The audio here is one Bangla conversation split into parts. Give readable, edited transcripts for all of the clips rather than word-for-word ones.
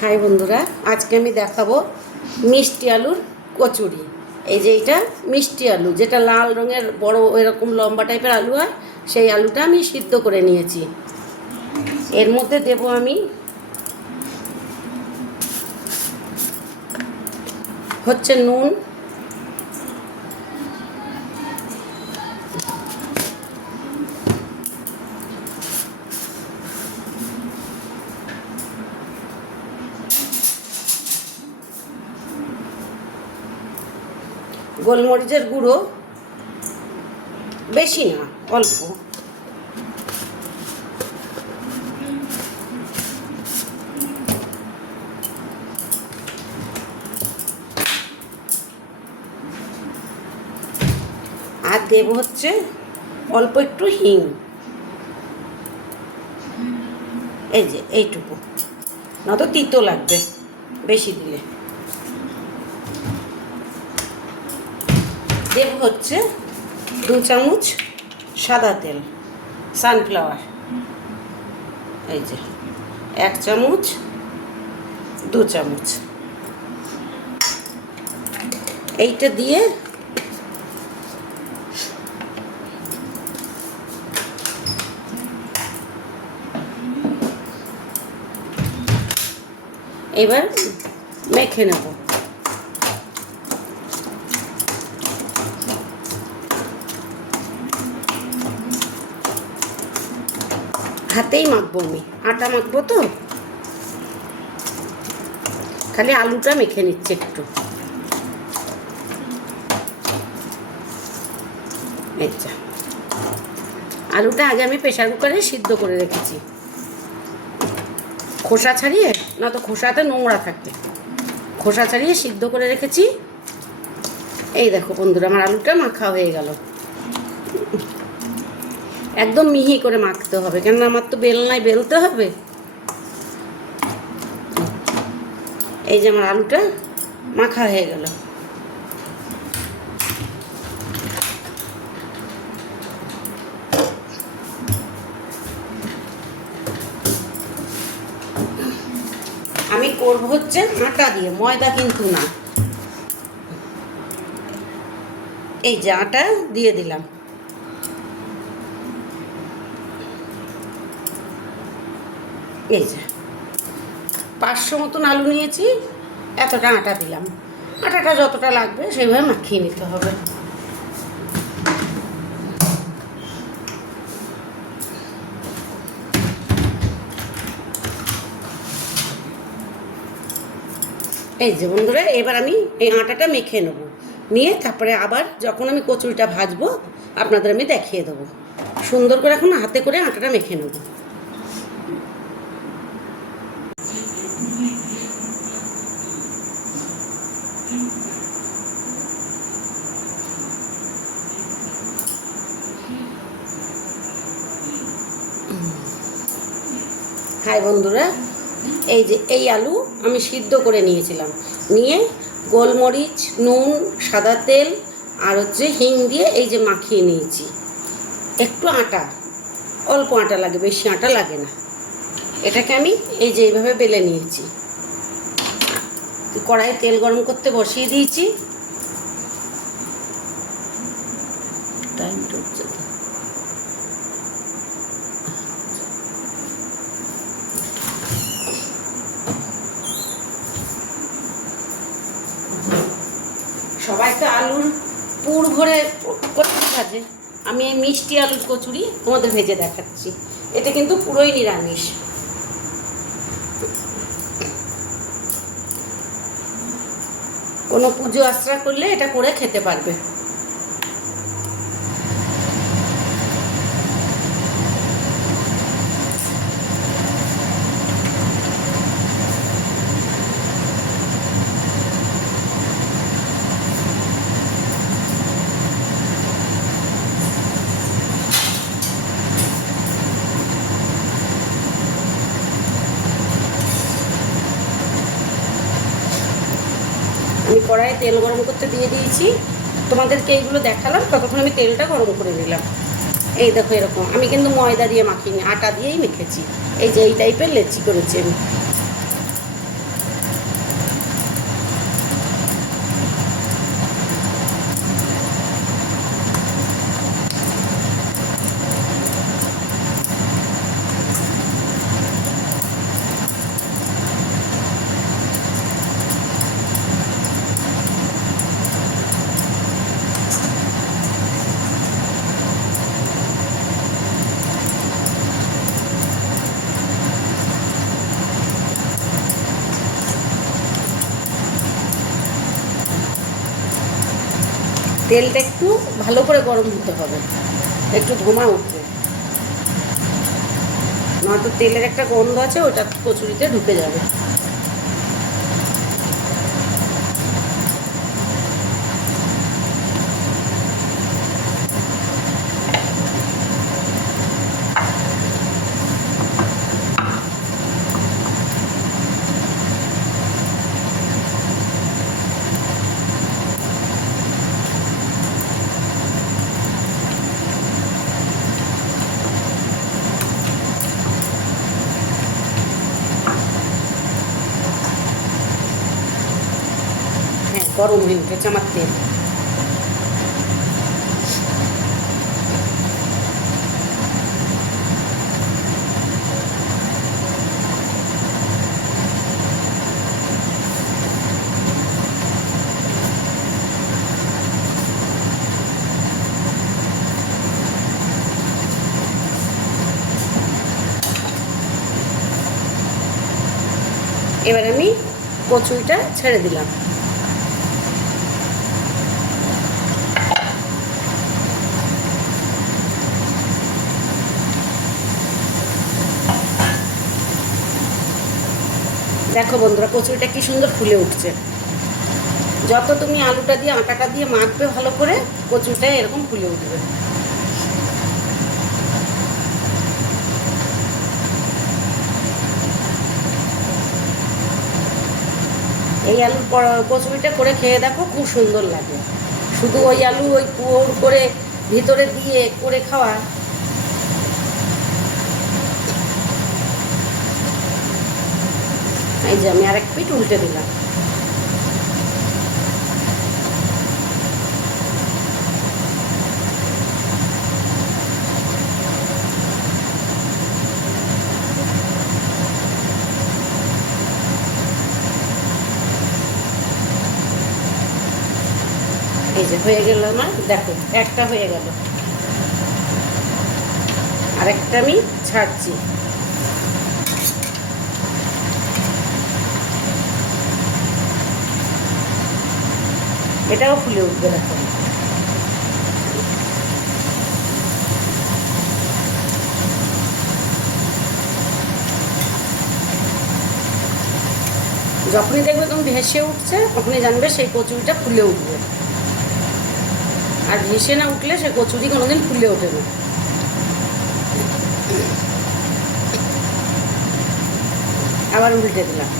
হাই বন্ধুরা, আজকে আমি দেখাবো মিষ্টি আলুর কচুরি। এই যে এইটা মিষ্টি আলু, যেটা লাল রঙের বড় এরকম লম্বা টাইপের আলু হয়, সেই আলুটা আমি সিদ্ধ করে নিয়েছি। এর মধ্যে দেব আমি নুন, গোলমরিচের গুঁড়ো, বেশি না, অল্প, আর দেব অল্প একটু হিং। এই যে এইটুকু, না তো তিতো লাগবে বেশি দিলে। দেব 2 চামচ সাদা তেল, সানফ্লাওয়ার। এই যে 1 চামচ, 2 চামচ, এইটা দিয়ে এবার মেখে নেব। হাতেই মাখবো, আমি আটা মাখবো তো, খালি আলুটা মেখে নিচ্ছে একটু। আচ্ছা, আলুটা আগে আমি প্রেসার কুকারে সিদ্ধ করে রেখেছি, খোসা ছাড়িয়ে, না তো খোসাতে নোংরা থাকে, খোসা ছাড়িয়ে সিদ্ধ করে রেখেছি। এই দেখো বন্ধুরা, আমার আলুটা মাখা হয়ে গেল। একদম মিহি করে মাখতে হবে, কেননা আমার তো বেলনায় বেলতে হবে। এই যে আমার আলুটা মাখা হয়ে গেল। আমি করব আটা দিয়ে, ময়দা কিন্তু না। এই যে আটা দিয়ে দিলাম। এই যে 500 মতন আলু নিয়েছি, এতটা আটা দিলাম। আটাটা যতটা লাগবে সেইভাবে মাখিয়ে নিতে হবে। এই যে বন্ধুরা, এবার আমি এই আটাটা মেখে নেব, নিয়ে তারপরে আবার যখন আমি কচুরিটা ভাজবো আপনাদের আমি দেখিয়ে দেবো। সুন্দর করে এখন হাতে করে আটাটা মেখে নেব। হাই বন্ধুরা, এই যে এই আলু আমি সিদ্ধ করে নিয়েছিলাম, নিয়ে গোলমরিচ, নুন, সাদা তেল আর হিং দিয়ে এই যে মাখিয়ে নিয়েছি। একটু আটা, অল্প আটা লাগে, বেশি আটা লাগে না। এটাকে আমি এই যে এইভাবে বেলে নিয়েছি। কড়াইয়ে তেল গরম করতে বসিয়ে দিয়েছি। টাইমটা হচ্ছে, সবাই তো আলুর পুর ভরে কচুরি ভাজে, আমি এই মিষ্টি আলুর কচুরি তোমাদের ভেজে দেখাচ্ছি। এটা কিন্তু পুরোই নিরামিষ। কোনো পুজো আশ্রা করলে এটা করে খেতে পারবে। আমি কড়াইয়ে তেল গরম করতে দিয়ে দিয়েছি, তোমাদেরকে এইগুলো দেখালাম, ততক্ষণ আমি তেলটা গরম করে নিলাম। এই দেখো এরকম, আমি কিন্তু ময়দা দিয়ে মাখিনি, আটা দিয়েই মেখেছি। এই যে এই টাইপের লেচি করেছি আমি। তেলটা একটু ভালো করে গরম হতে হবে, একটু ধোঁয়া উঠবে, নয়তো তেলের একটা গন্ধ আছে, ওটা কচুরিতে ঢুকে যাবে। হ্যাঁ, গরম হয়ে উঠেছে আমার তেল। এবার আমি কচুরিটা ছেড়ে দিলাম। দেখো বন্ধুরা, কচুরিটা কি সুন্দর ফুলে উঠছে। যত তুমি আলুটা দিয়ে আটাটা দিয়ে মাখবে ভালো করে, কচুরিটা এরকম ফুলে উঠবে। এই আলুর কচুরিটা করে খেয়ে দেখো, খুব সুন্দর লাগে। শুধু ওই আলু ওই পুর করে ভিতরে দিয়ে করে খাওয়া। এই যে আমি আরেক পিঠ উল্টে দিলাম। এই যে হয়ে গেল আমার, দেখো একটা হয়ে গেল, আরেকটা আমি ছাড়ছি। এটাও ফুলে উঠবে, দেখো। যখনই দেখবে তুমি ভেসে উঠছে, তখনই জানবে সেই কচুরিটা ফুলে উঠবে। আর ভেসে না উঠলে সে কচুরি কোনোদিন ফুলে ওঠে না। আবার উল্টে দিলাম।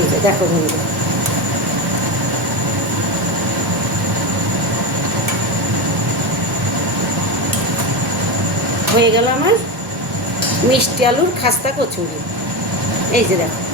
এই যে দেখো বন্ধু, হয়ে গেল আমার মিষ্টি আলুর খাস্তা কচুরি। এই যে দেখো।